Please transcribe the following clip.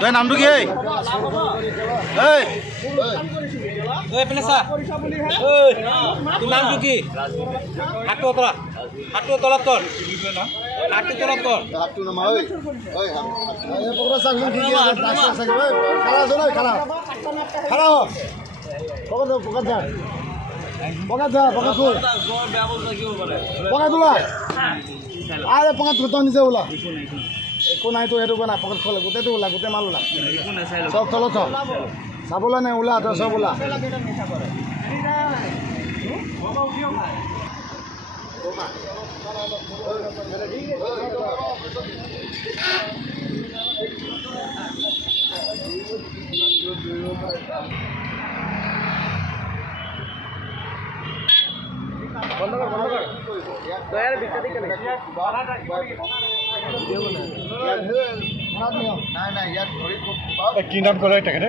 তই নামটো কি? তোৰ নামটো কি? হাতটো তলত হাতটো তলত কৰ হাতটো তলত কৰ হাতটো নামা ঐ ঐ পকৰা চাং কি কি ডাক্তাৰ চাং ঐ খালা চলে খালা খালা হ পকৰা যা পকৰা যা পকৰা কই জোৰ ব্যবস্থা কি হবে পকৰা তোলা আৰে পকৰা তো নিজে ওলা একো নাই তো এটো না পকৰা খোলা গোটেটো ওলা গোটে মাল ওলা সব চলো তো চাবলৈ নাই ওলা তো সব ওলা কি নাম ক'লে তেখেতে